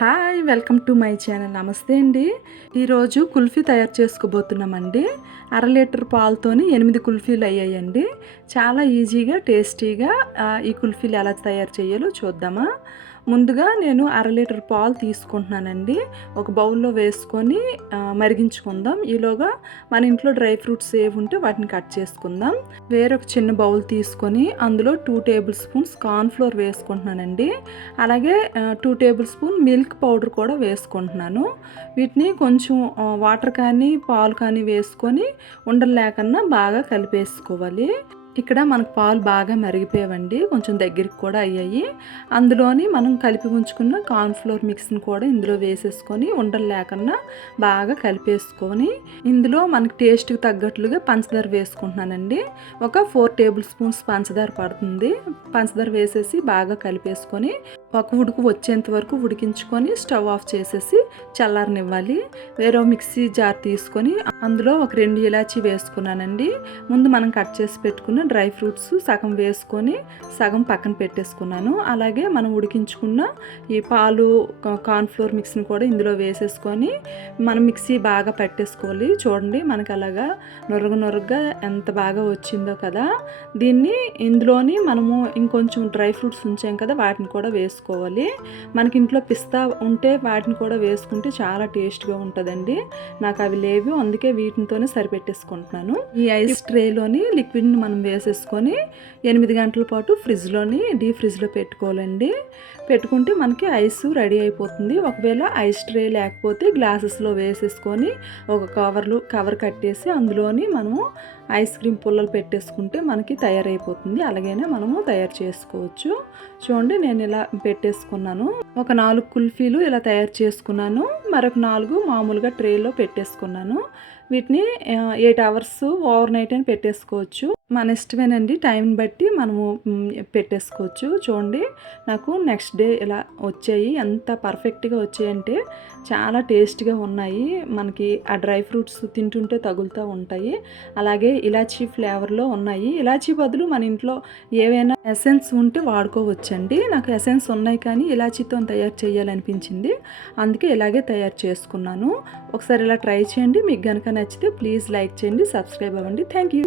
Hi welcome to my channel. నమస్తే అండి. ఈరోజు కుల్ఫీ తయారు చేసుకోబోతున్నామండి. 1/2 లీటర్ పాలతోని 8 కుల్ఫీలు అయ్యాయండి. చాలా ఈజీగా టేస్టీగా ఈ కుల్ఫీలు ఎలా తయారు చేయాలో చూద్దామా. ముందుగా నేను 1/2 లీటర్ పాలు తీసుకుంటున్నానండి. ఒక బౌల్లో వేసుకొని మరిగించుకుందాం. ఈలోగా మన ఇంట్లో డ్రై ఫ్రూట్స్ ఏవి ఉంటే వాటిని కట్ చేసుకుందాం. వేరొక చిన్న బౌల్ తీసుకొని అందులో 2 టేబుల్ స్పూన్స్ కార్న్ఫ్లోర్ వేసుకుంటున్నానండి. అలాగే 2 టేబుల్ స్పూన్ మిల్క్ పౌడర్ కూడా వేసుకుంటున్నాను. వీటిని కొంచెం వాటర్ కానీ పాలు కానీ వేసుకొని ఉండలు లేకుండా బాగా కలిపేసుకోవాలి. ఇక్కడ మనకు పాలు బాగా మరిగిపోయావండి, కొంచెం దగ్గరికి కూడా అయ్యాయి. అందులోని మనం కలిపి ఉంచుకున్న కార్న్ఫ్లోర్ మిక్స్ని కూడా ఇందులో వేసేసుకొని ఉండలు లేకుండా బాగా కలిపేసుకొని ఇందులో మనకి టేస్ట్కి తగ్గట్లుగా పంచదార వేసుకుంటున్నానండి. ఒక 4 టేబుల్ స్పూన్స్ పంచదార పడుతుంది. పంచదార వేసేసి బాగా కలిపేసుకొని ఒక ఉడుకు వచ్చేంత వరకు ఉడికించుకొని స్టవ్ ఆఫ్ చేసేసి చల్లారనివ్వాలి. వేరే మిక్సీ జార్ తీసుకొని అందులో ఒక 2 ఇలాచీ వేసుకున్నానండి. ముందు మనం కట్ చేసి పెట్టుకున్న డ్రై ఫ్రూట్స్ సగం వేసుకొని సగం పక్కన పెట్టేసుకున్నాను. అలాగే మనం ఉడికించుకున్న ఈ పాలు కార్న్ఫ్లోర్ మిక్స్ని కూడా ఇందులో వేసేసుకొని మనం మిక్సీ బాగా పట్టేసుకోవాలి. చూడండి మనకి అలాగా నొరగగా ఎంత బాగా వచ్చిందో కదా. దీన్ని ఇందులోని మనము ఇంకొంచెం డ్రై ఫ్రూట్స్ ఉంచాం కదా, వాటిని కూడా వేసుకోవాలి. మనకి ఇంట్లో పిస్తా ఉంటే వాటిని కూడా వేసుకుంటే చాలా టేస్ట్గా ఉంటుందండి. నాకు అవి లేవు, అందుకే వీటితోనే సరిపెట్టేసుకుంటున్నాను. ఈ ఐస్ ట్రేలోని లిక్విడ్ని మనం వేసేసుకొని 8 గంటల పాటు డీప్ ఫ్రిడ్జ్లో పెట్టుకోవాలండి. పెట్టుకుంటే మనకి ఐస్ రెడీ అయిపోతుంది. ఒకవేళ ఐస్ ట్రే లేకపోతే గ్లాసెస్లో వేసేసుకొని ఒక కవర్ కట్టేసి అందులోని మనము ఐస్ క్రీమ్ పుల్లలు పెట్టేసుకుంటే మనకి తయారైపోతుంది. అలాగైనా మనము తయారు చేసుకోవచ్చు. చూడండి నేను ఇలా పెట్టేసుకున్నాను. ఒక 4 కుల్ఫీలు ఇలా తయారు చేసుకున్నాను. మరొక 4 మామూలుగా ట్రేలో పెట్టేసుకున్నాను. వీటిని 8 అవర్స్ ఓవర్ నైట్ అని పెట్టేసుకోవచ్చు. మన ఇష్టమేనండి, టైంని బట్టి మనము పెట్టేసుకోవచ్చు. చూడండి నాకు నెక్స్ట్ డే ఇలా వచ్చాయి. ఎంత పర్ఫెక్ట్గా వచ్చాయంటే చాలా టేస్ట్గా ఉన్నాయి. మనకి ఆ డ్రై ఫ్రూట్స్ తింటుంటే తగులుతూ ఉంటాయి. అలాగే ఇలాచీ ఫ్లేవర్లో ఉన్నాయి. ఇలాచీ బదులు మన ఇంట్లో ఏవైనా ఎసెన్స్ ఉంటే వాడుకోవచ్చండి. నాకు ఎసెన్స్ ఉన్నాయి కానీ ఇలాచీతో తయారు చేయాలనిపించింది, అందుకే ఇలాగే తయారు చేసుకున్నాను. ఒకసారి ఇలా ట్రై చేయండి. మీకు కనుక నచ్చితే ప్లీజ్ లైక్ చేయండి, సబ్స్క్రైబ్ అవ్వండి. Thank you.